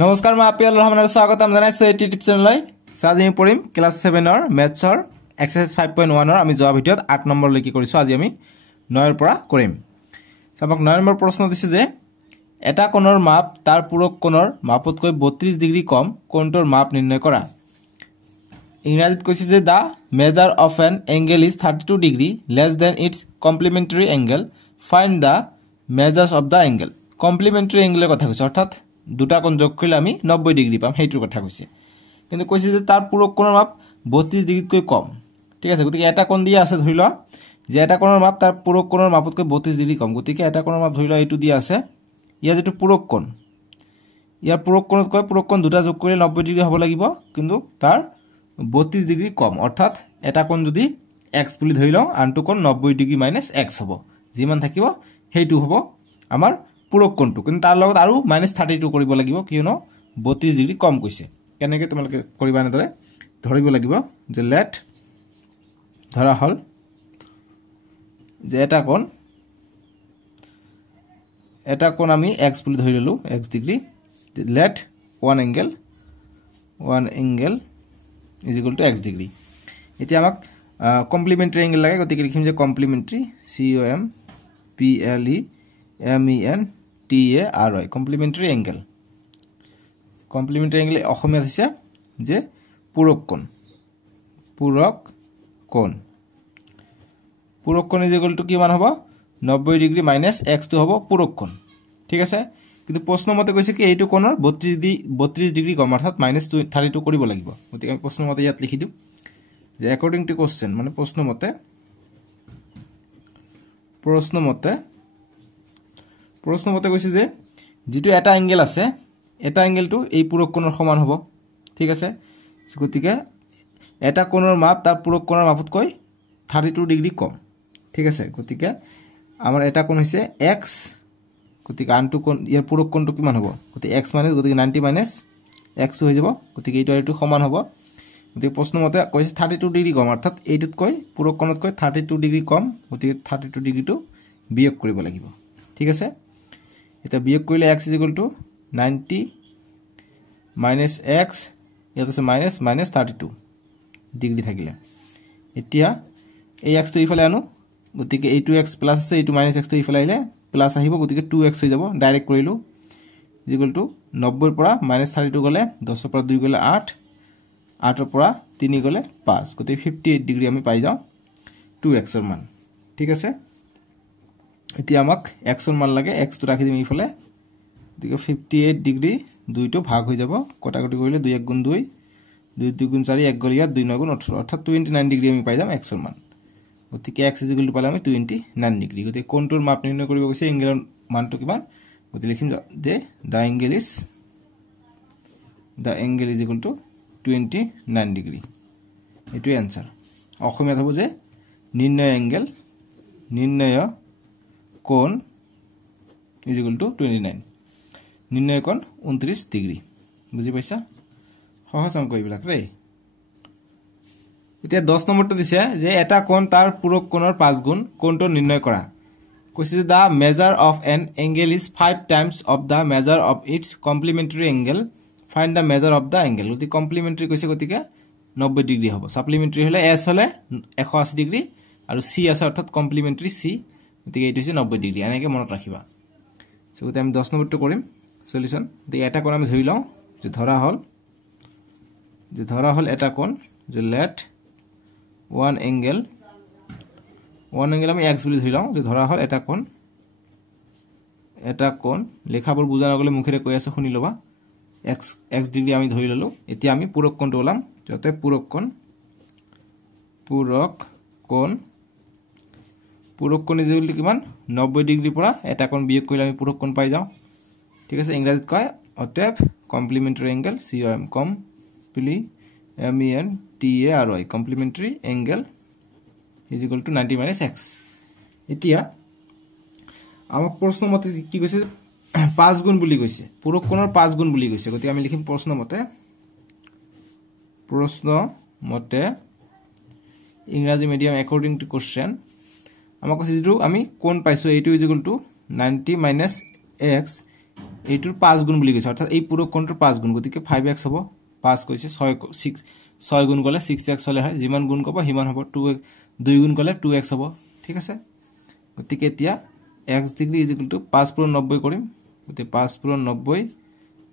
নমস্কাৰ মই আপিয়াল ৰহমানৰ স্বাগতম জনাইছো এই টিউব চেনেললৈ আজি আমি পঢ়িম ক্লাস 7 ৰ মেথছৰ এক্সাৰসাইজ 5.1 ৰ আমি যোৱা ভিডিঅত 8 নম্বৰ লৈকে কৰিছো আজি আমি 9 ৰ পৰা কৰিম আমাক 9 নম্বৰ প্ৰশ্ন দিছে যে এটা কোণৰ মাপ তাৰ পূৰক কোণৰ মাপতকৈ 32 ডিগ্ৰী কম কোণটোৰ মাপ নিৰ্ণয় কৰা ইংৰাজীত কৈছে যে the measure of an angle is 32 degree less than its complementary angle find the measures of the angle complementary এংগলৰ কথা কৈছে অৰ্থাৎ দুটা কোণ যোগ কৰিলে আমি 90 ডিগ্ৰী পাম হেইটোৰ কথা কৈছে কিন্তু কৈছে যে তাৰ পূৰক কোণৰ মাপ 32 ডিগ্ৰীতকৈ কম ঠিক আছে গতিকে এটা কোণ দিয়া আছে ধৰি ল যে এটা কোণৰ মাপ তাৰ পূৰক কোণৰ মাপতকৈ 32 ডিগ্ৰী কম গতিকে এটা কোণৰ মাপ ধৰি ল এইটো দিয়া আছে ইয়া যেটো পূৰক কোণ ইয়াৰ পূৰক কোণতকৈ পূৰক কোণ দুটা যোগ কৰিলে 90 ডিগ্ৰী হ'ব লাগিব কিন্তু তাৰ 32 ডিগ্ৰী কম অৰ্থাৎ এটা কোণ যদি x বুলি ধৰি লও আনটো কোণ 90 ডিগ্ৰী - x হ'ব যিমান থাকিব হেইটো হ'ব আমাৰ পূৰক কোণটো কিন্তু তাৰ লগত আৰু -32 কৰিব লাগিব কিয়নো 32 ডিগ্ৰী কম কৈছে কেনেকৈ তোমালোকে কৰিবা না ধৰিব লাগিব যে লেট ধৰা হল যে এটা কোণ আমি x বুলি ধৰি ললো x degree let one angle is equal to x degree এতিয়া আমাক কমপ্লিমেন্টাৰী এংগল লাগে গতিকে লিখিম যে কমপ্লিমেন্টাৰী COMPLEMENTARY কমপ্লিমেন্টাৰী এংগল অসমীয়াত হৈছে যে পূৰক কোণ ইজ ইকুয়াল টু কিমান হ'ব 90 ডিগ্ৰী - x টো হ'ব পূৰক কোণ ঠিক আছে কিন্তু প্ৰশ্ন মতে কৈছে কি এইটো কোণৰ 32 ডিগ্ৰী কম অৰ্থাৎ -32 কৰিব লাগিব গতিকে আমি প্ৰশ্ন মতে ইয়াত লিখি দিম যে according to question মানে প্ৰশ্ন মতে কৈছে যে যেটো এটা এংগল আছে এটা এংগলটো এই পূৰক কোণৰ সমান হ'ব ঠিক আছে গতিকে এটা কোণৰ মাপ তাৰ পূৰক কোণৰ মাপতকৈ 32 ডিগ্ৰী কম ঠিক আছে গতিকে আমাৰ এটা কোণ হৈছে x গতিকে আনটো কোণ ইয়াৰ পূৰক কোণটো কিমান হ'ব গতিকে x মানে গতিকে 90 - x হৈ যাব গতিকে এইটো সমান হ'ব গতিকে প্ৰশ্ন মতে কৈছে 32 ডিগ্ৰী কম অৰ্থাৎ এইটোতকৈ পূৰক কোণতকৈ 32 ডিগ্ৰী কম গতিকে 32 ডিগ্ৰীটো বিয়োগ কৰিব লাগিব ঠিক আছে এটা বিয়োগ কৰিলে x = 90 - x ইয়াত আছে -32 ডিগ্ৰী থাকিলে এতিয়া এই x টো ইফালে আনো গতিকে এইটো x প্লাস আছে এইটো -x টো ইফালে আহিলে প্লাস আহিব গতিকে 2x হৈ যাব ডাইৰেক্ট কৰিলো = 90 ৰ পৰা -32 গলে 10 ৰ পৰা 2 গলে 8 8 ৰ পৰা 3 গলে 5 গতিকে 58 ডিগ্ৰী আমি পাই যাও 2x ৰ মান ঠিক আছে এতিয়া আমাক x ৰ মান লাগে x টো ৰাখি দিম ইফালে গতিকে 58 ডিগ্ৰী 2 টো ভাগ হৈ যাব কটাকটি কৰিলে 2 * 1 = 2 2 * 2 = 4 1 গলে ইয়াত 2 9 * 18 অৰ্থাৎ 29 ডিগ্ৰী আমি পাই যাম x ৰ মান গতিকে x = পালে আমি 29 ডিগ্ৰী গতিকে কোণটোৰ মাপ নিৰ্ণয় কৰিব কৈছে এংগলৰ মানটো কিমান গতিকে লিখিম যে the angle is equal to 29 degree এটো आंसर অসমীয়াত হ'ব যে নিৰ্ণয় কোণ is equal to 29 নিৰ্ণয় কোণ 29 ডিগ্ৰী বুজি পাইছা সহজ অংক এইবিলাক ৰে এতিয়া 10 নম্বৰটো দিছে যে এটা কোণ তাৰ পূৰক কোণৰ 5 গুণ কোণটো নিৰ্ণয় কৰা কৈছে যে the measure of an angle is 5 times of the measure of its complementary angle find the measure of the angle গতি কমপ্লিমেন্টাৰী কৈছে গতিকে 90 ডিগ্ৰী হ'ব সাপ্লিমেন্টাৰী হলে s হলে 180 ডিগ্ৰী আৰু c আছে অৰ্থাৎ কমপ্লিমেন্টাৰী c গতিকে এইটো হৈছে 90 ডিগ্ৰী এনেকৈ মনত ৰাখিবা সো গতি আমি 10 নম্বৰটো কৰিম সলিউশন দি এটা কোণ আমি ধৰি লও যে ধৰা হল এটা কোণ যে let one angle আমি x বুলি ধৰি লও যে ধৰা হল এটা কোণ লেখাবোৰ বুজা নগলে মুখেৰে কৈ আছে শুনি লবা x ডিগ্ৰী আমি ধৰি ললো এতিয়া আমি পূৰক কোণটো ওলাম যতে পূৰক কোণ ইজুৱেল কিমান 90 ডিগ্ৰী পৰা এটা কোণ বিয়োগ কৰিলে আমি পূৰক কোণ পাই যাও ঠিক আছে ইংৰাজীত কয় অতএব complementary angle COMPLEMENTARY complementary angle is equal to 90 - x এতিয়া আমাক প্ৰশ্ন মতে কি কৈছে 5 গুণ বুলি কৈছে পূৰক কোণৰ 5 গুণ বুলি কৈছে গতি আমি লিখিম প্ৰশ্ন মতে ইংৰাজী মিডিয়াম according to question আমাক কৈছে যেটো আমি কোণ পাইছো এইটো is equal to 90 - x এইটোৰ 5 গুণ বুলি কৈছে অৰ্থাৎ এই পূৰক কোণটোৰ 5 গুণ গতিকে 5x হ'ব 5 কৈছে 6 গুণ গলে 6x হলে হয় যিমান গুণ কব হিমান হ'ব 2 গুণ গলে 2x হ'ব ঠিক আছে গতিকে এতিয়া x ডিগ্ৰী = 5 পূৰণ 90 কৰিম গতিকে 5 পূৰণ 90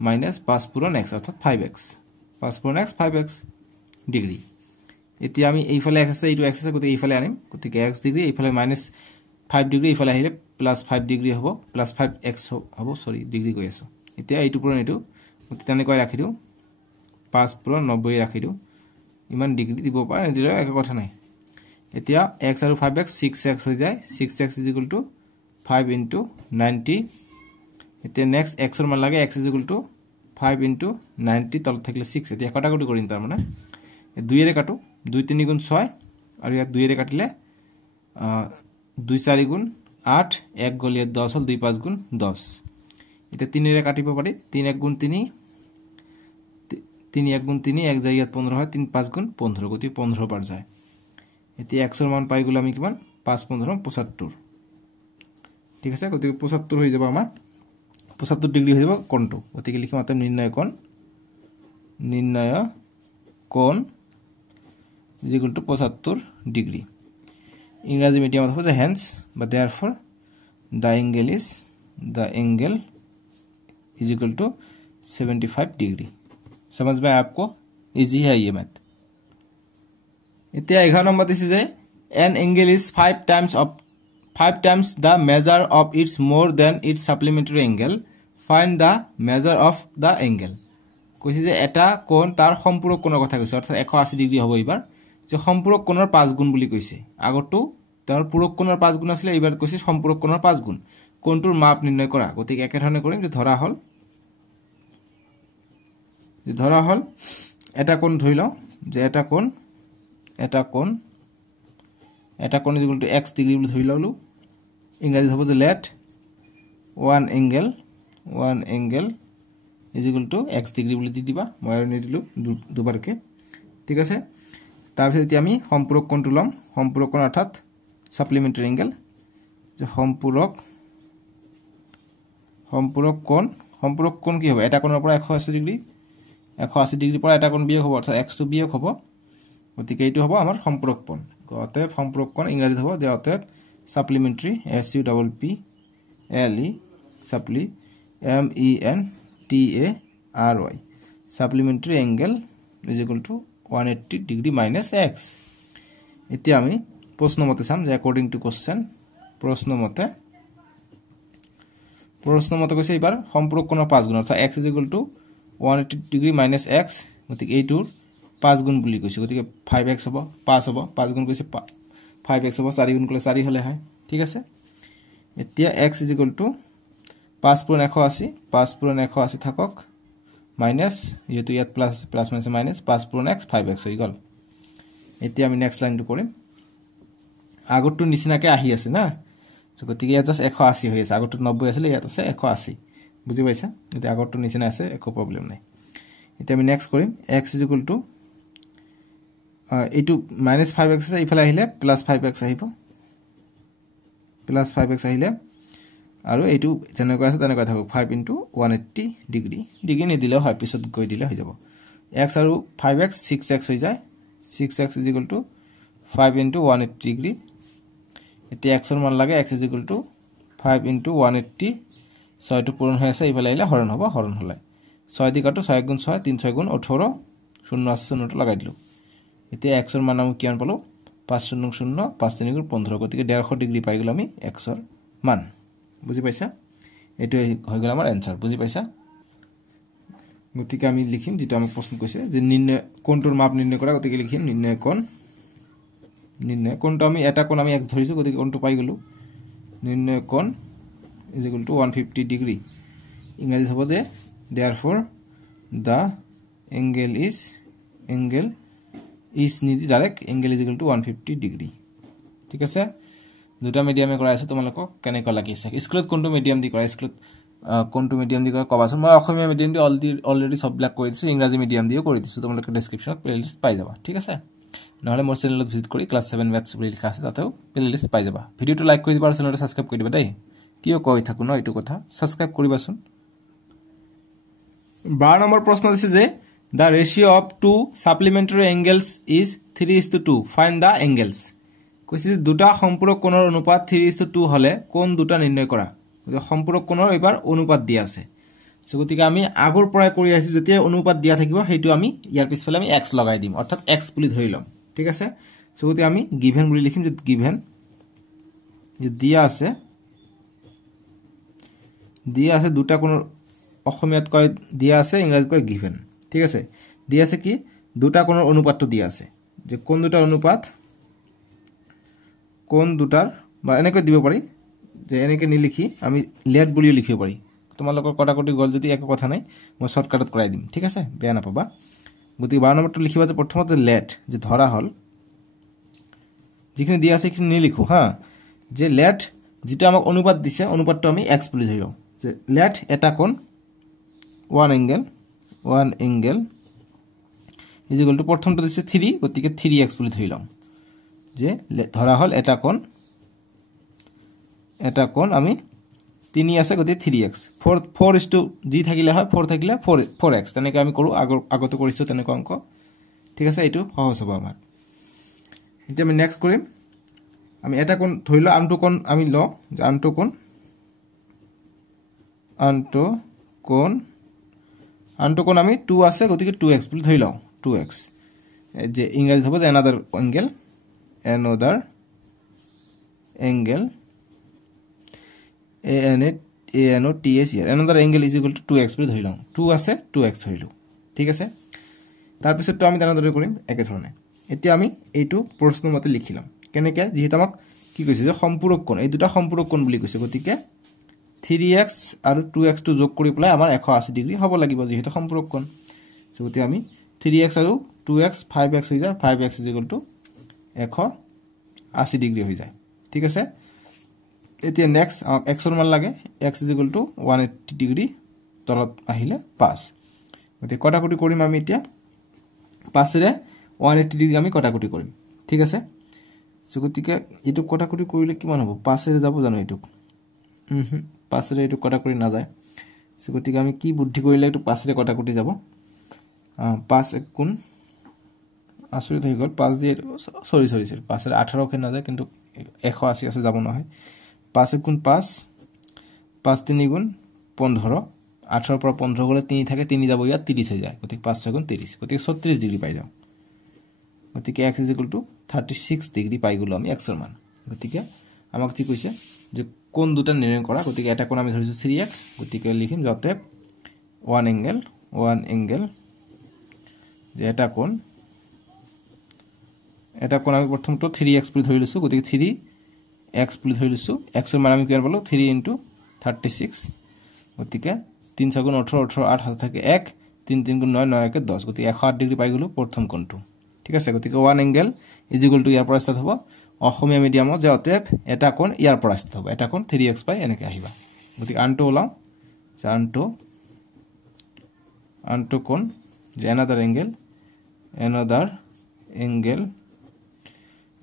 minus 5 পূৰণ x অৰ্থাৎ 5x 5 পূৰণ x 5x ডিগ্ৰী এতিয়া আমি এইফালে x আছে এইটো x আছে গতিকে এইফালে আনিম গতিকে x ডিগ্ৰী এইফালে -5 ডিগ্ৰী এইফালে আহিলে +5 ডিগ্ৰী হ'ব +5x হ'ব সৰি ডিগ্ৰী কৈ আছো এতিয়া এইটো পূৰণ এইটো গতিকে তেনেকৈ ৰাখি দিও 5 পূৰণ 90 ৰাখি দিও ইমান ডিগ্ৰী দিব পাৰে নিদিলে একো কথা নাই এতিয়া x আৰু 5x 6x হৈ যায় 6x = 5 * 90 এতিয়া নেক্সট x ৰ মান লাগে x = 5 * 90 তলত থাকিলে 6 এতিয়া কাটাকুটি কৰিম তাৰ মানে 2 এৰে কাটো 2 3 গুণ 6 আৰু ইয়াত 2 এৰে কাটিলে 2 4 গুণ 8 1 গল ইয়াত 10 হল 2 5 গুণ 10 এটা 3 এৰে কাটিব পাৰি 3 1 গুণ 3 3 1 গুণ 3 1 যায় ইয়াত 15 হয় 3 5 গুণ 15 গতি 15 পার যায় এতিয়া x এর মান পাই গলো আমি কিমান 5 15 75 ঠিক আছে গতি 75 হৈ যাব আমাৰ 75 ডিগ্ৰী হৈ যাব কোণটো গতিকে লিখিম আতে নিৰ্ণয় কোণ = 75 ডিগ্ৰী ইংৰাজী মিডিয়ামত হ'ব যে hence but therefore the angle is = 75 degree समझ में आपको इजी है ये मैथ इतना 11 number this is an angle is 5 times the measure of its more than its supplementary angle find the measure of the angle কৈছে যে এটা কোণ তাৰ সম্পূৰক কোণৰ কথা কৈছে অৰ্থাৎ 180 ডিগ্ৰী হ'ব এবাৰ যে সম্পূৰক কোণৰ 5 গুণ বুলি কৈছে আগতো তাৰ পূৰক কোণৰ 5 গুণ আছিল এবাৰ কৈছে সম্পূৰক কোণৰ 5 গুণ কোণটোৰ মাপ নিৰ্ণয় কৰা গতিকে একে ধৰণে কৰিম যে ধৰা হল এটা কোণ ধৰি লও যে এটা কোণ = x ডিগ্ৰী বুলি ধৰি ললো ইংৰাজীত হ'ব যে let one angle = x degree বুলি দি দিবা মই আৰু নিদিলো দুবাৰকে ঠিক আছে তাৰ পিছত এতিয়া আমি সম্পূৰক কোণটো লম সম্পূৰক কোণ অৰ্থাৎ সাপ্লিমেন্টাৰি অ্যাঙ্গেল যে সম্পূৰক কোণ কি হবে এটা কোণৰ পৰা 180 ডিগ্ৰী পৰা এটা কোণ বিয়োগ হ'ব অৰ্থাৎ x টো বিয়োগ হ'ব গতিকে এইটো হ'ব আমাৰ সম্পূৰক কোণ অতএব সম্পূৰক কোণ ইংৰাজীত হ'ব যে অতএব supplementary SUPPLE supple MENTARY supplementary angle = 180 degree minus x এতিয়া আমি প্ৰশ্ন মতে চাম যে অ্যাকৰ্ডিং টু কোশ্চেন প্ৰশ্ন মতে কৈছে এবাৰ সম্পূৰক কোণৰ 5 গুণ অৰ্থাৎ x = 180 ডিগ্ৰী মাইনাস x গতিকে এইটোৰ 5 গুণ বুলি কৈছে গতিকে 5x হ'ব 5 হ'ব 5 গুণ কৈছে 5x হ'ব 4 গুণ কৰিলে 4 হলে হয় ঠিক আছে এতিয়া x = 5 পূৰণ 180 5 পূৰণ 180 থাকক মাইনাস যেহেতু ইয়াত প্লাস মাইনাস 5 পূৰণ x 5x হৈ গল এতিয়া আমি নেক্সট লাইনটো কৰিম আগৰটো নিচিনাকে আহি আছে না গতিকে ইয়াত জাস্ট 180 হৈ আছে আগৰটো 90 আছিল ইয়াত আছে 180 বুজি পাইছা এতিয়া আগৰটো নিচিনা আছে একো প্ৰবলেম নাই এতিয়া আমি নেক্সট কৰিম x = এইটো -5x আছে ইফালে আহিলে +5x আহিব +5x আহিলে আৰু এইটো যেনেকৈ আছে তেনেকৈ থাকক 5 * 180 ডিগ্ৰী নিদিলে হয় পিছত গৈ দিলে হৈ যাব x আৰু 5x 6x হৈ যায় 6x = 5 * 180 ডিগ্ৰী এতিয়া x এর মান লাগে x = 5 * 180 6 টো পূরণ হৈ আছে ইফালে আহিলে হৰণ হ'ব হৰণ হলে 6 দি কাটো 6 গুণ 6 3 6 গুণ 18 0 আছে 0 টো লগাই দিলো এতিয়া x এর মান আমি কিমান পালো 5 0 0 5 3 গুণ 15 গতিকে 150 ডিগ্ৰী পাই গলো আমি x এৰ মান বুজি পাইছা এটো হৈ গল আমাৰ आंसर বুজি পাইছা গতিকে আমি লিখিম যেটো আমাক প্ৰশ্ন কৈছে যে নিৰ্ণয় কোণটোৰ মাপ নিৰ্ণয় কৰা গতিকে লিখিম নিৰ্ণয় কোণটো আমি এটা কোণ আমি x ধৰিছো গতিকে কোণটো পাই গলো নিৰ্ণয় কোণ = 150 ডিগ্ৰী ইংৰাজীত হ'ব যে therefore the angle is নিদি ডাইৰেক্ট angle = 150 ডিগ্ৰী ঠিক আছে দুটা মিডিয়ামে কৰা আছে তোমালোকক কেনেকৈ লাগিছে স্কুলত কোনটো মিডিয়াম দি কৰা স্কুলত কোনটো মিডিয়াম দি কৰা কবাচোন মই অসমীয়া মিডিয়াম দি অলৰেডি সব ব্লক কৰি দিছো ইংৰাজী মিডিয়াম দিও কৰি দিছো তোমালোকে ডেসক্ৰিপচনত প্লেলিস্ট পাই যাবা ঠিক আছে নহলে মোৰ চেনেলত ভিজিট কৰি ক্লাস 7 ম্যাথছ বুলি লিখা আছে তাতেও প্লেলিস্ট পাই যাবা ভিডিওটো লাইক কৰি দিবা আৰু চেনেলটো সাবস্ক্ৰাইব কৰি দিবা দেই কিয় কৈ থাকো ন এইটো কথা সাবস্ক্ৰাইব কৰিবাচোন 12 নম্বৰ প্ৰশ্ন দিছে যে the ratio of two supplementary angles is 3:2 find the angles কৈছে যে দুটা সম্পূৰক কোণৰ অনুপাত 3:2 হলে কোণ দুটা নিৰ্ণয় কৰা সম্পূৰক কোণৰ এবাৰ অনুপাত দিয়া আছে সো গতিকে আমি আগৰ পৰাই কৰি আছো যেতিয়া অনুপাত দিয়া থাকিব হেতু আমি ইয়াৰ পিছফালে আমি x লগাই দিম অৰ্থাৎ x বুলি ধৰি লম ঠিক আছে সো গতিকে আমি গিভেন বুলি লিখিম যে গিভেন যে দিয়া আছে দুটা কোণৰ অসমীয়াত কয় দিয়া আছে ইংৰাজীত কয় গিভেন ঠিক আছে দিয়া আছে কি দুটা কোণৰ অনুপাতটো দিয়া আছে যে কোণ দুটাৰ অনুপাত কোণ দুটাৰ বা এনেকৈ দিব পাৰি যে এনেকৈ নিলিখি আমি লেট বুলি লিখিব পাৰি তোমালোকৰ কটাকটি গল যদি একো কথা নাই মই শৰ্টকাটত কৰাই দিম ঠিক আছে বেয়া নাপাবা গতি 12 নম্বৰটো লিখিবা যে প্ৰথমতে লেট যে ধৰা হল যিখিনি দিয়া আছে সেইখিনি নিলিখো হা যে লেট যেটা আমাক অনুপাত দিছে অনুপাতটো আমি x বুলি ধৰিলো যে লেট এটা কোণ one angle is equal to প্ৰথমটো দিছে 3 গতিকে 3x বুলি ধৰিলাম যে ধৰা হল এটা কোণ আমি 3 আছে গতিকে 3x 4 is to g থাকিলে হয় 4 থাকিলে 4x তেনেকৈ আমি কৰো আগতে কৰিছো তেনেকৈ অংক ঠিক আছে এইটো সহজ হ'ব আমাৰ এতিয়া আমি নেক্সট কৰিম আমি এটা কোণ ধৰিলো আনটো কোণ আমি ল যে আনটো কোণ আমি 2 আছে গতিকে 2x বুলি ধৰি লও 2x যে ইংৰাজীত হ'ব যে another angle another angle is equal to 2x বুলি ধৰি লও 2 আছে 2x ধৰিলো ঠিক আছে তাৰ পিছতটো আমি তেনেদৰে কৰিম একে ধৰণে এতিয়া আমি এইটো প্ৰশ্ন মতে লিখিলাম কেনেকৈ যেহেতু আমাক কি কৈছে যে সম্পূৰক কোণ এই দুটা সম্পূৰক কোণ বুলি কৈছে গতিকে 3x আৰু 2x টো যোগ কৰি পেলাই আমাৰ 180 ডিগ্ৰী হ'ব লাগিব যেহেতু সম্পূৰক কোণ গতিকে আমি 3x আৰু 2x 5x হৈ যায় 5x = 180 ডিগ্ৰী হৈ যায় ঠিক আছে এতিয়া নেক্সট x ৰ মান লাগে x = 180 ডিগ্ৰী তলত আহিলে পাস গতিকে কটাকটি কৰিম আমি এতিয়া 5 ৰে 180 ডিগ্ৰী আমি কটাকটি কৰিম ঠিক আছে গতিকে এটো কটাকটি কৰিলে কিমান হ'ব 5 ৰে যাব জানো এটো 5 ৰে এটো কটাকটি না যায় গতিকে আমি কি বুদ্ধি কৰিলে এটো 5 ৰে কটাকটি যাব 5 এক কোণ আসলে হৈ গল 5 দিয়ে সরি 5 ৰে 18 কে না যায় কিন্তু 180 আছে যাব নহয় 5 এক কোণ 5 5 3 গুণ 15 18 পৰা 15 গলে 3 থাকে 3 যাব ইয়া 30 হৈ যায় গতিকে 5 গুণ 30 গতিকে 36 ডিগ্ৰী পাই যাও গতিকে x = 36 ডিগ্ৰী পাই গলো আমি x ৰ মান গতিকে আমাক কি কৈছে যে কোণ দুটা নিৰ্ণয় কৰা গতিকে এটা কোণ আমি ধৰিছো 3x গতিকে লিখিম যতে one angle যে এটা কোণ আমি প্ৰথমটো 3x বুলি ধৰি লৈছো গতিকে 3x বুলি ধৰি লৈছো x ৰ মান আমি কিমান পালো 3 * 36 গতিকে 3 * 18 18 8 হাতে থাকে 1 3 3 * 9 9 * 10 গতিকে 108 ডিগ্ৰী পাই গলো প্ৰথম কোণটো ঠিক আছে গতিকে one angle is equal to ইয়াৰ পৰা স্টাৰ্ট হ'ব অসমীয়া মিডিয়ামত যে অতএব এটা কোণ ইয়াৰ পৰা স্টাৰ্ট হ'ব এটা কোণ 3x পাই এনেকৈ আহিবা গতিকে আনটো ওলাও যে আনটো কোণ যে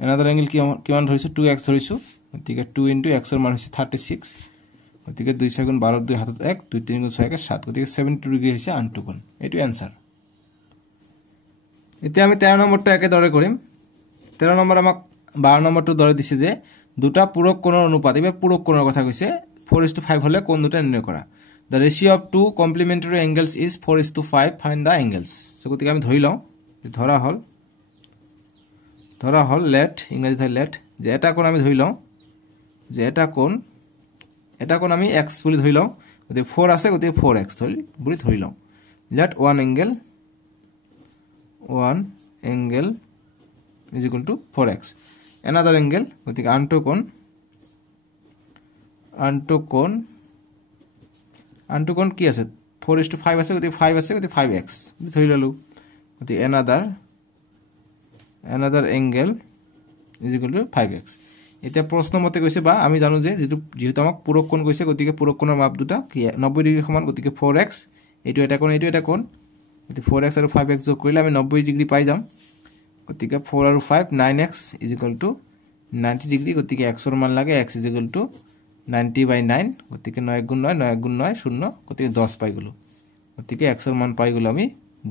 another angle কিমান ধৰিছো 2x ধৰিছো গতিকে 2 * x ৰ মান হৈছে 36 গতিকে 2 * 12 2 হাতত 1 2 3 * 6 = 7 গতিকে 72 ডিগ্ৰী হৈছে আনটো কোণ এটো आंसर এতিয়া আমি 13 নম্বৰটো একে দৰে কৰিম 13 নম্বৰ আমাক 12 নম্বৰটো দৰে দিছে যে দুটা পূৰক কোণৰ অনুপাত এবাৰ পূৰক কোণৰ কথা কৈছে 4:5 হলে কোণ দুটা নিৰ্ণয় কৰা the ratio of two complementary angles is 4:5 find the angles so গতিকে আমি ধৰি লও ধৰা হল লেট ইংৰাজীত লেট যে এটা কোণ আমি ধৰি লও যে এটা কোণ আমি x বুলি ধৰি লও গতিকে 4 আছে গতিকে 4x বুলি ধৰি লও late one angle is equal to 4x another angle গতিকে আনটো কোণ কি আছে 4:5 আছে গতিকে 5 আছে গতিকে 5x ধৰি ললো গতিকে another angle is equal to 5x এতিয়া প্ৰশ্ন মতে কৈছে বা আমি জানো যে যেহেতু আমাক পূৰক কোণ কৈছে গতিকে পূৰক কোণৰ মাপ দুটা কি 90 ডিগ্ৰী সমান গতিকে 4x এইটো এটা কোণ গতিকে 4x আৰু 5x যোগ কৰিলে আমি 90 ডিগ্ৰী পাই যাম গতিকে 4 আৰু 5 9x is equal to 90 degree গতিকে x ৰ মান লাগে x is equal to 90/9 গতিকে 9 * 9 9 * 9 0 গতিকে 10 পাই গলো গতিকে x ৰ মান পাই গ'লো আমি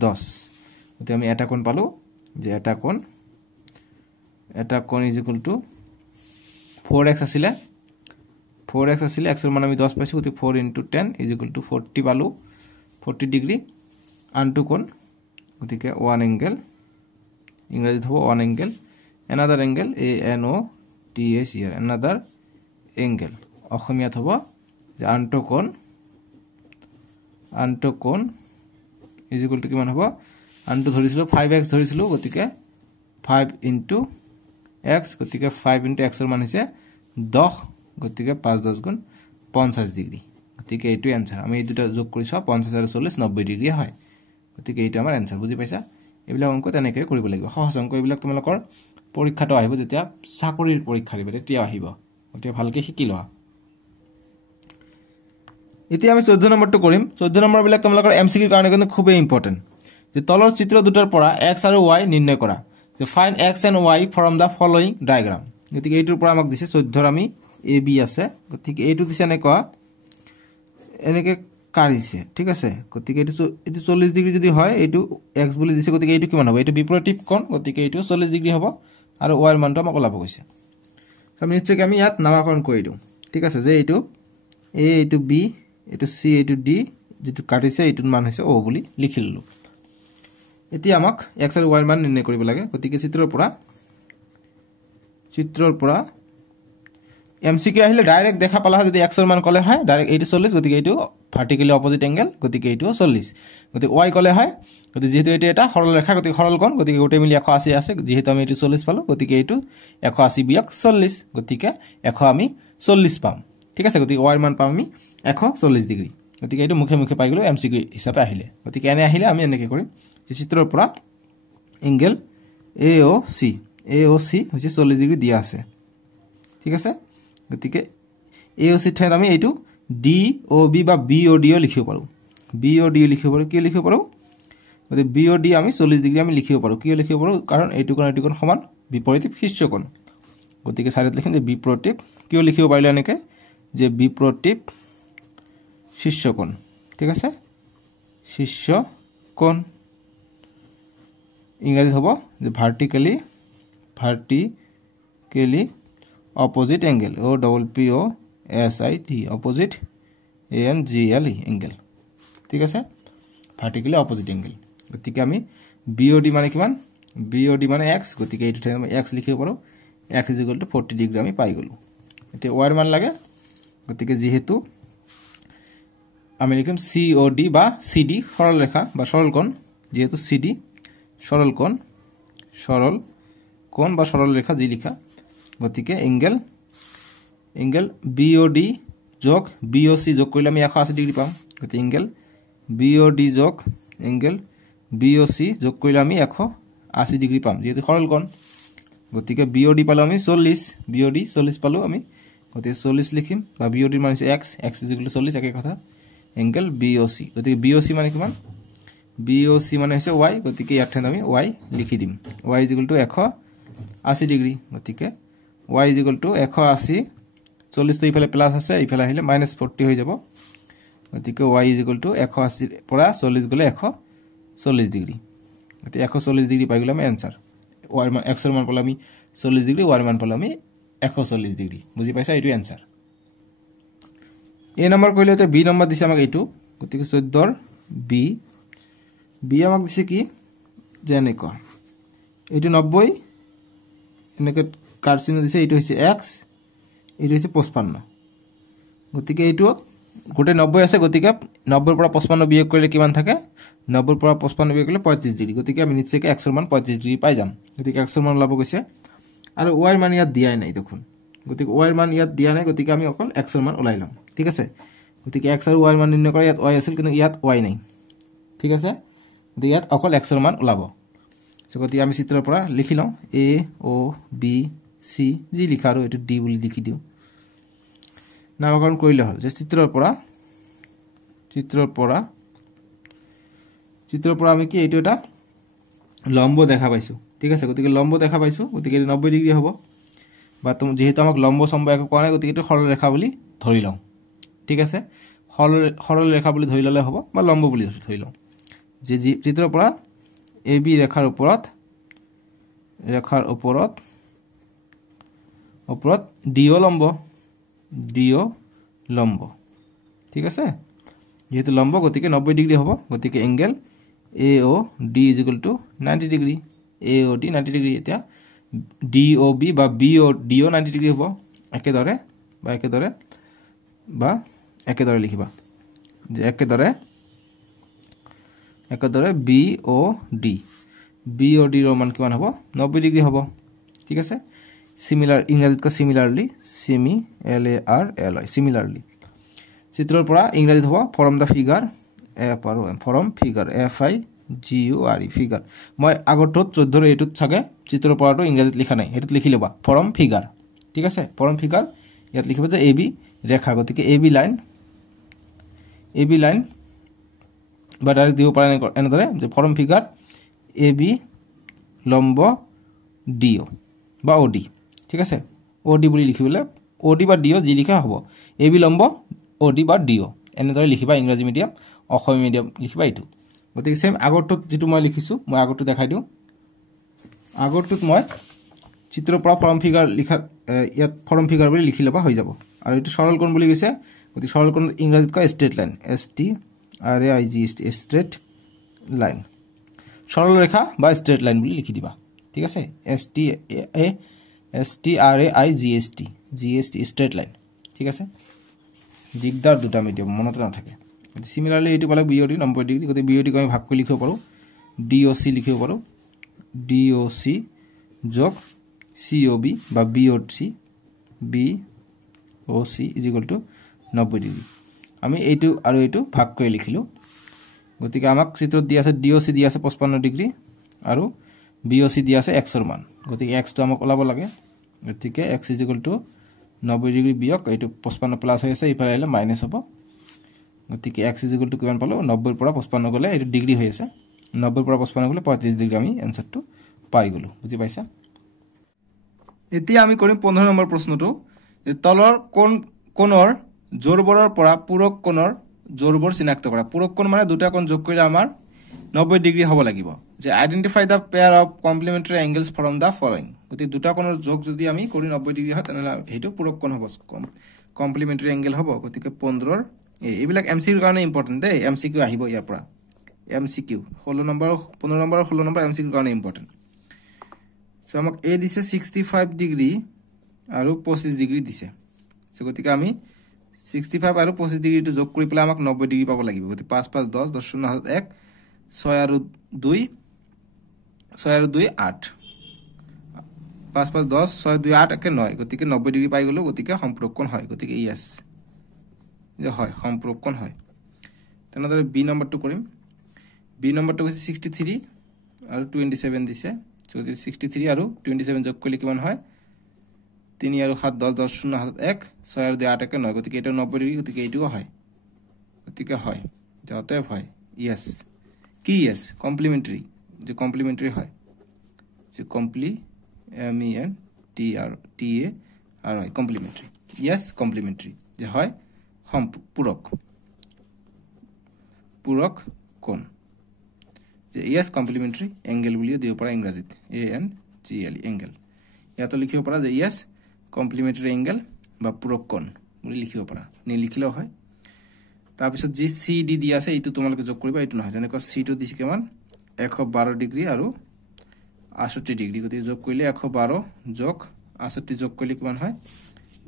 10 গতিকে আমি এটা কোণ পালো যে এটা কোণ ইজ ইকুয়াল টু 4x আছিল x ৰ মান আমি 10 পাইছো গতিকে 4 * 10 ইজ ইকুয়াল টু 40 পালো 40 ডিগ্ৰী আনটো কোণ গতিকে 1 এংগেল ইংৰাজীত হ'ব 1 angle another angle ANOTH here another angle অসমীয়াত হ'ব যে আনটো কোণ ইজ ইকুয়াল টু কিমান হ'ব আনটো ধৰিছিলো 5x ধৰিছিলো গতিকে 5 * x গতিকে 5 * x ৰ মান হৈছে 10 গতিকে 5 10 গুণ 50 ডিগ্ৰী গতিকে এইটো आंसर আমি এই দুটা যোগ কৰিছো 50 আৰু 40 90 ডিগ্ৰী হয় গতিকে এইটো আমাৰ आंसर বুজি পাইছা এইবিলাক অংক তেনেকৈ কৰিব লাগিব সহজ অংক এইবিলাক তোমালোকৰ পৰীক্ষাটো আহিব যেতিয়া চাকৰিৰ পৰীক্ষা দিব তেতিয়া আহিব গতিকে ভালকে শিকি লোৱা এতিয়া আমি 14 নম্বৰটো কৰিম 14 নম্বৰ বিলাক তোমালোকৰ এমসিকিউৰ কাৰণে কিন্তু খুবেই ইম্পৰ্টেন্ট যে তলৰ চিত্ৰ দুটাৰ পৰা x আৰু y নিৰ্ণয় কৰা যে find x and y from the following diagram গতিকে এইটোৰ পৰা আমাক দিছে 14 আমি ab আছে গতিকে এইটো দিছে এনেকে কাৰিছে ঠিক আছে গতিকে এইটো 40 ডিগ্ৰী যদি হয় এইটো x বুলি দিছে গতিকে এইটো কিমান হ'ব এইটো বিপৰীত কোণ গতিকে এইটো 40 ডিগ্ৰী হ'ব আৰু y ৰ মানটো আমাক ওলাব কৈছে আমি নিশ্চয়কৈ আমি ইয়াত নামাকৰণ কৰি দিওঁ ঠিক আছে যে এইটো a এইটো b এইটো c এইটো d যেটো কাটিছে এইটোৰ মান হৈছে o বুলি লিখি ললো এতিয়া আমাক x আৰু y ৰ মান নিৰ্ণয় কৰিব লাগে গতিকে চিত্ৰৰ পৰা এমসিকিউ আহিলে ডাইৰেক্ট দেখা পালা যদি x ৰ মান কলে হয় ডাইৰেক্ট এইটো 40 গতিকে এইটো ভাৰ্টিক্যালি অপোজিট এংগেল গতিকে এইটো 40 গতিকে y কলে হয় গতিকে যেহেতু এটা সৰল ৰেখা গতিকে সৰল কোণ গতিকে গোটেই মিলি 180 আছে যেহেতু আমি এইটো 40 পালো গতিকে এইটো 180 বিয়োগ 40 গতিকে 100 আমি 40 পাম ঠিক আছে গতিকে y ৰ মান পাম আমি 140 ডিগ্ৰী গতিকে এইটো মুখে মুখে পাই গলো এমসিকিউ হিচাপে আহিলে গতিকে এনে আহিলে আমি এনেকৈ কৰিম যে চিত্ৰৰ পৰা এংগেল AOC হৈছে 40 ডিগ্ৰী দিয়া আছে ঠিক আছে গতিকে AOC ঠাইত আমি এইটো DOB বা BOD লিখিব পাৰো কি লিখিব পাৰো গতিকে BOD আমি 40 ডিগ্ৰী আমি লিখিব পাৰো কাৰণ এইটো কোণ সমান বিপৰীত শীৰ্ষ কোণ গতিকে চাৰিত লিখিম যে বিপৰীত কিয় লিখিব পাৰিলে এনেকৈ যে বিপৰীত শীৰ্ষ কোণ ঠিক আছে শীৰ্ষ কোণ ইংৰাজীত হ'ব যে ভাৰ্টিক্যালি opposite angle OPPOSIT opposite ANGLE angle ঠিক আছে ভাৰ্টিক্যালি অপোজিট এংগেল গতিকে আমি BOD মানে কিমান BOD মানে x গতিকে এইটো ঠাইত আমি x লিখিব পাৰো x = 40 ডিগ্ৰী আমি পাই গলো এতিয়া y ৰ মান লাগে গতিকে যেহেতু আমি লিখিম COD বা CD সৰল ৰেখা বা সৰল কোণ যেহেতু CD সৰল কোণ বা সৰল ৰেখা যি লিখা গতিকে এঙ্গেল BOD যোগ BOC যোগ কৰিলে আমি 180 ডিগ্ৰী পাম গতিকে এঙ্গেল BOD যোগ এঙ্গেল BOC যোগ কৰিলে আমি 180 ডিগ্ৰী পাম যেহেতু সরল কোণ গতিকে BOD পালো আমি 40 পালো আমি গতিকে 40 লিখিম বা BOD ৰ মান হৈছে x = 40 একে কথা এঙ্গেল BOC গতিকে BOC মানে কিমান BOC মানে হৈছে y গতিকে ইয়াত আমি y লিখি দিম y = 180 ডিগ্ৰী গতিকে y = 180 40 তো ইফালে প্লাস আছে ইফালে আহিলে -40 হৈ যাব গতিকে y = 180 পৰা 40 গলে 140 ডিগ্ৰী গতিকে 140 ডিগ্ৰী পাই গলে আমি आंसर y ৰ মান x ৰ মান পালে আমি 40 ডিগ্ৰী y ৰ মান পালে আমি 140 ডিগ্ৰী বুজি পাইছা এইটো आंसर এ নম্বৰ কইলে তে b নম্বৰ দিছে আমাক এইটো গতিকে 14 ৰ b আমাক দিছে কি জানে ক এইটো 90 এনেকে কাৰ্চিন দিছে এইটো হৈছে x এইটো হৈছে 55 গতিকে এইটো গোটে 90 আছে গতিকে 90 ৰ পৰা 55 বিয়োগ কৰিলে কিমান থাকে 90 ৰ পৰা 55 বিয়োগ কৰিলে 35 ডিগ্ৰী গতিকে আমি নিশ্চয়কৈ x ৰ মান 35 ডিগ্ৰী পাই যাম গতিকে x ৰ মান লাভ গৈছে আৰু y ৰ মান ইয়াত দিয়া নাই দেখোন গতিকে y ৰ মান ইয়াত দিয়া নাই গতিকে আমি অকল x ৰ মান ওলাই লম ঠিক আছে গতিকে x আৰু y ৰ মান নিৰ্ণয় কৰা ইয়াত y আছিল কিন্তু ইয়াত y নাই ঠিক আছে গতিকে ইয়াত অকল x ৰ মান ওলাব গতিকে আমি চিত্ৰৰ পৰা লিখি লওঁ A O B C যি লিখা আৰু এটো D বুলি লিখি দিও নামকৰণ কৰিলে হল যে চিত্ৰৰ পৰা আমি কি এইটো এটা লম্ব দেখা পাইছো ঠিক আছে গতিকে লম্ব দেখা পাইছো গতিকে 90 ডিগ্ৰী হ'ব বা তুমি যেহেতু আমাক লম্ব সম্ব একো কোৱা নাই গতিকে এটো সৰল ৰেখা বুলি ধৰি লওঁ ঠিক আছে সৰল ৰেখা বুলি ধৰি ল'লে হ'ব বা লম্ব বুলি ধৰি লওঁ যে চিত্ৰৰ পৰা এ বি ৰেখাৰ ওপৰত ডিঅ লম্ব ঠিক আছে যেহেতু লম্ব গতিকে 90 ডিগ্ৰী হ'ব গতিকে angle A O D is equal to 90 degree A O D 90 degree এতিয়া ডি অ বি বা বি অ ডি অ 90 ডিগ্ৰী হ'ব একেদৰে লিখিবা যে একেদৰে বি অ ডি ৰ মান কিমান হ'ব 90 ডিগ্ৰী হ'ব ঠিক আছে সিমিলাৰ ইংৰাজীতকৈ সিমিলাৰলি সিমিলাৰলি চিত্ৰৰ পৰা ইংৰাজীত হ'ব from da figure FIGURE figure মই আগৰটোত 14 এইটোত চাগে চিত্ৰৰ পৰাটো ইংৰাজীত লিখা নাই এটোত লিখি লবা ফ্ৰম ফিগাৰ ঠিক আছে ফ্ৰম ফিগাৰ ইয়াত লিখিব যে এবি ৰেখা গতিকে এবি লাইন বা ডাইৰেক্ট দিব পাৰে এনেদৰে যে ফ্ৰম ফিগাৰ এবি লম্ব ডিঅ বা ওডি ঠিক আছে ওডি বুলি লিখিবলে ওডি বা ডিঅ যি লিখা হ'ব এবি লম্ব ওডি বা ডিঅ এনেদৰে লিখিবা ইংৰাজী মিডিয়াম অসমীয়া মিডিয়াম লিখিবা এইটো গতিকে সেম আগৰটোত যেটো মই লিখিছো মই আগৰটো দেখাই দিও আগৰটোত মই চিত্ৰৰ পৰা ফ্ৰম ফিগাৰ লিখা ইয়াত ফ্ৰম ফিগাৰ বুলি লিখি লবা হৈ যাব আৰু এটো সৰল কোণ বুলি কৈছে গতিকে সৰল কোণ ইংৰাজীত কয় ষ্ট্ৰেট লাইন ষ্ট্ৰেট লাইন সৰল ৰেখা বা ষ্ট্ৰেট লাইন বুলি লিখি দিবা ঠিক আছে STRAIGST ষ্ট্ৰেট লাইন ঠিক আছে দিগদাৰ দুটা মিডিয়াম মনত নাথাকে সিমিলাৰলি এইটো পালে বিঅডি 90 ডিগ্ৰী গতি বিঅডি আমি ভাগ কৰি লিখিব পাৰো ডিঅসি লিখিব পাৰো ডিঅসি যোগ সিঅবি বা বিঅসি ইজ ইকুৱেল টু 90 ডিগ্ৰী আমি এইটো আৰু এইটো ভাগ কৰি লিখিলো গতিকে আমাক চিত্ৰত দি আছে ডিঅসি দি আছে 55 ডিগ্ৰী আৰু বিঅসি দি আছে x ৰ মান গতিকে x টো আমাক ওলাব লাগে গতিকে x is equal to 90 degree বিয়োগ এইটো 55 প্লাস হৈ আছে ইফালে আহিলে মাইনাস হ'ব গতিকে x ইজ ইকুৱেল টু কিমান পালো 90 পৰা 55 গলে এইটো ডিগ্ৰী হৈ আছে 90 পৰা 55 গলে 35 ডিগ্ৰী আমি এনসাৰটো পাই গলো বুজি পাইছা এতিয়া আমি কৰিম 15 নম্বৰ প্ৰশ্নটো যে তলৰ কোণৰ জোৰবৰৰ পৰা পূৰক কোণৰ জোৰবৰ চিনাক্ত কৰা পূৰক কোণ মানে দুটা কোণ যোগ কৰিলে আমাৰ 90 ডিগ্ৰী হ'ব লাগিব যে identify the pair of complementary angles from the following গতি দুটা কোণৰ যোগ যদি আমি কৰি 90 ডিগ্ৰী হয় তেনে হেতু পূৰক কোণ হ'ব কমপ্লিমেন্টাৰী এংগেল হ'ব গতিকে 15 ৰ এইবিলাক এমসিকিউ ৰ কাৰণে ইম্পৰ্টেন্ট দে এমসিকিউ আহিব ইয়াৰ পৰা MCQ 16 number 15 number 16 number MCQ ৰ কাৰণে ইম্পৰ্টেন্ট সো আমাক এ দিছে 65 ডিগ্ৰী আৰু 25 ডিগ্ৰী দিছে সো গতিকে আমি 65 আৰু 25 ডিগ্ৰী টো যোগ কৰি পেলাই আমাক 90 ডিগ্ৰী পাব লাগিব গতি 5 5 10 10 0 1 6 আৰু 2 8 5 5 10 6 2 8 একে 9 গতিকে 90 ডিগ্ৰী পাই গলো গতিকে সম্পূৰক কোণ হয় গতিকে ইয়েস যে হয় সম্পূৰক কোণ হয় তেনদৰে বি নম্বৰটো কৰিম বি নম্বৰটো হৈছে 63 আৰু 27 দিছে গতিকে 63 আৰু 27 যোগ কৰিলে কিমান হয় 3 আৰু 7 10 10 0 7 1 6 আৰু 2 8 একে 9 গতিকে এটা 90 ডিগ্ৰী গতিকে এইটোও হয় গতিকে হয় যাতে হয় ইয়েস কি ইয়েস কমপ্লিমেন্টাৰী যে কমপ্লিমেন্টাৰী হয় যে কমপ্লিমেন্টাৰী ইয়েস কমপ্লিমেন্টাৰী যে হয় পূৰক কোণ যে ইয়েস কমপ্লিমেন্টাৰী এংগেল বুলি দিব পৰা ইংৰাজীত ANGLE এংগেল ইয়াত লিখিব পৰা যে ইয়েস কমপ্লিমেন্টাৰী এংগেল বা পূৰক কোণ বুলি লিখিব পৰা নিলিখিলেও হয় তাৰ পিছত যি CD দি আছে এইটো তোমালোকে যোগ কৰিবা এইটো নহয় যেনেকৈ C টো দিছে কিমান 112 ডিগ্ৰী আৰু 68 ডিগ্ৰী গতিকে যোগ কৰিলে 112 যোগ 68 যোগ কৰিলে কিমান হয়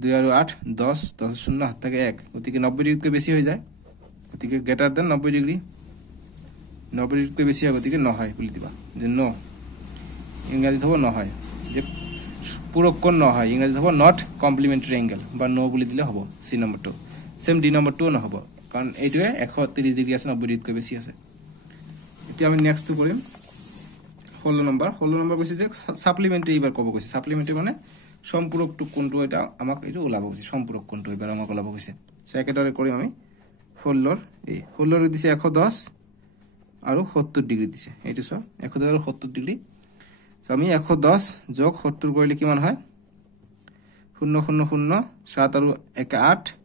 2 আৰু 8 10 10 0 7 থেকে 1 গতিকে 90 ডিগ্ৰীতকৈ বেছি হৈ যায় গতিকে গ্ৰেটাৰ দেন 90 ডিগ্ৰী 90 ডিগ্ৰীতকৈ বেছি হয় গতিকে নহয় বুলি দিবা যে নো ইংৰাজীত হ'ব নহয় যে পূৰক কোণ নহয় ইংৰাজীত হ'ব নট কমপ্লিমেন্টাৰী এংগেল বা নো বুলি দিলে হ'ব সি নম্বৰটো সেম ডি নম্বৰটো নহব কাৰণ এইটোৱে 130 ডিগ্ৰী আছে 90 ডিগ্ৰীতকৈ বেছি আছে এতিয়া আমি নেক্সট কৰিম 16 নম্বৰ কৈছে যে সাপ্লিমেন্টাৰী এবাৰ ক'ব কৈছে সাপ্লিমেন্টাৰী মানে সম্পূৰকটো কোণটো এটা আমাক এইটো ওলাব কৈছে সম্পূৰক কোণটো এবাৰ আমাক ওলাব কৈছে সো একেদৰে কৰিম আমি 16 দিছে 110 আৰু 70 ডিগ্ৰী দিছে এইটো সব 110 আৰু 70 ডিগ্ৰী সো আমি 110 যোগ 70 কৰিলে কিমান হয় 0 0 0 7 আৰু 1 8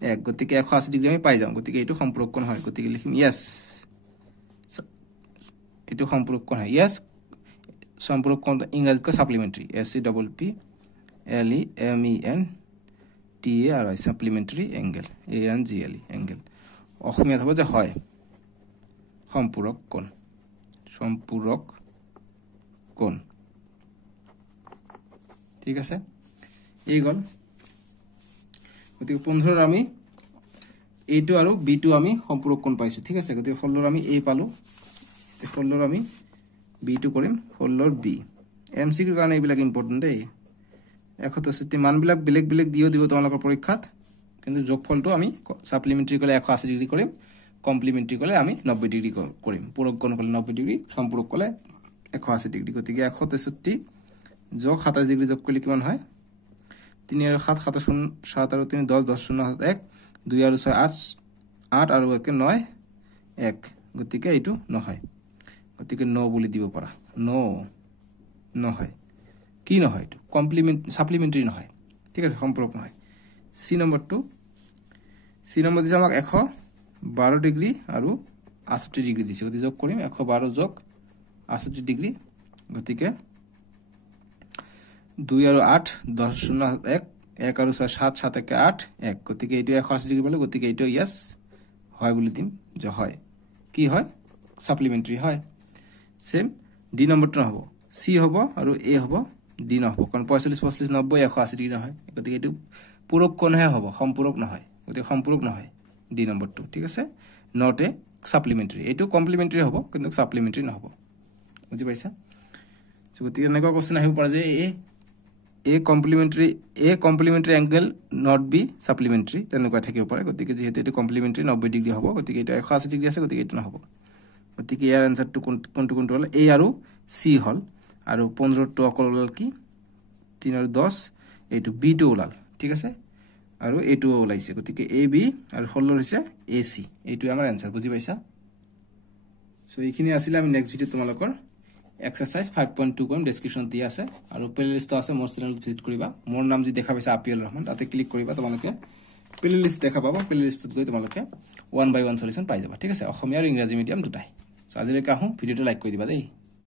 1 গতিকে 180 ডিগ্ৰী আমি পাই যাম গতিকে এইটো সম্পূৰক কোণ হয় গতিকে লিখিম ইয়েস এইটো সম্পূৰক কোণ হয় ইয়েস সম্পূৰক কোণ ইংৰাজীত সাপ্লিমেন্টাৰী SCPP LEMEN TA আৰু সাপ্লিমেন্টাৰী এংগেল ANGLE এংগেল অসমীয়াত হ'ব যে হয় সম্পূৰক কোণ ঠিক আছে এই গল গতিকে 15 আমি এইটো আৰু B2 আমি সম্পূৰক কোণ পাইছো ঠিক আছে গতিকে 16 আমি A পালো 16 আমি B2 কৰিম 16 B MCQ কাৰণে এইবিলাক ইম্পৰ্টেন্ট দেই 163 মানবিলাক বেলেগ বেলেগ দিব তোমালোকৰ পৰীক্ষাত কিন্তু যোগফলটো আমি সাপ্লিমেন্টাৰী কলে 180 ডিগ্ৰী কৰিম কমপ্লিমেন্টাৰী কলে আমি 90 ডিগ্ৰী কৰিম পূৰক কোণ কলে 90 ডিগ্ৰী সম্পূৰক কলে 180 ডিগ্ৰী গতিকে 163 যোগ 27 ডিগ্ৰী যোগ কৰিলে কিমান হয় 3 আৰু 7 7 আৰু 3 10 10 0 1 2 আৰু 6 8 8 আৰু 1 9 1 গতিকে এইটো নহয় গতিকে ন বুলি দিব পাৰা ন নহয় কি নহয় এইটো কমপ্লিমেন্ট সাপ্লিমেন্টাৰী নহয় ঠিক আছে সম্পূৰক নহয় সি নম্বৰটো সি নম্বৰ দিছে আমাক 112 ডিগ্ৰী আৰু 68 ডিগ্ৰী দিছে গতিকে যোগ কৰিম 112 যোগ 68 ডিগ্ৰী গতিকে 2 আৰু 8 10 0 1 1 আৰু 6 7 7 1 8 1 গতিকে এইটো 180 ডিগ্ৰী পালো গতিকে এইটো ইয়েস হয় বুলি দিম যে হয় কি হয় সাপ্লিমেন্টাৰী হয় সেম ডি নম্বৰটো হ'ব সি হ'ব আৰু এ হ'ব ডি নহব কাৰণ 45 45 90 180 ডিগ্ৰী নহয় গতিকে এইটো পূৰক কোণহে হ'ব সম্পূৰক নহয় গতিকে সম্পূৰক নহয় ডি নম্বৰটো ঠিক আছে নট এ সাপ্লিমেন্টাৰী এইটো কমপ্লিমেন্টাৰী হ'ব কিন্তু সাপ্লিমেন্টাৰী নহব বুজি পাইছা গতিকে এনেকুৱা কোশ্চেন আহিব পাৰে যে এ কমপ্লিমেন্টাৰী এংগেল নট বি সাপ্লিমেন্টাৰী তেনেকুৱা থাকিব পাৰে গতিকে যেহেতু এইটো কমপ্লিমেন্টাৰী 90 ডিগ্ৰী হ'ব গতিকে এটা 180 ডিগ্ৰী আছে গতিকে এইটো নহব গতিকে ইয়াৰ আনসাৰটো কোনটো হ'ল এ আৰু সি হ'ল আৰু 15 টো অকল ওলাল কি 3 আৰু 10 এইটো B2 ওলাল ঠিক আছে আৰু এইটো ওলাইছে গতিকে AB আৰু 16 হৈছে AC এইটো আমাৰ আনসাৰ বুজি পাইছা সো এইখিনি আছিল আমি নেক্সট ভিডিও তোমালোকৰ এক্সাৰসাইজ 5.2 কৰিম ডেসক্ৰিপচন দিয়া আছে আৰু প্লেলিষ্ট আছে মোৰ চেনেলত ভিজিট কৰিবা মোৰ নাম যি দেখা পাইছা APL ৰহমান তাতে ক্লিক কৰিবা তোমালোকে প্লেলিষ্ট দেখা পাবা প্লেলিষ্টত গৈ তোমালোকে 1 by 1 সলিউশন পাই যাবা ঠিক আছে অসমীয়া আৰু ইংৰাজী মিডিয়াম দুটাই সো আজিলৈকে আহো ভিডিওটো লাইক কৰি দিবা দেই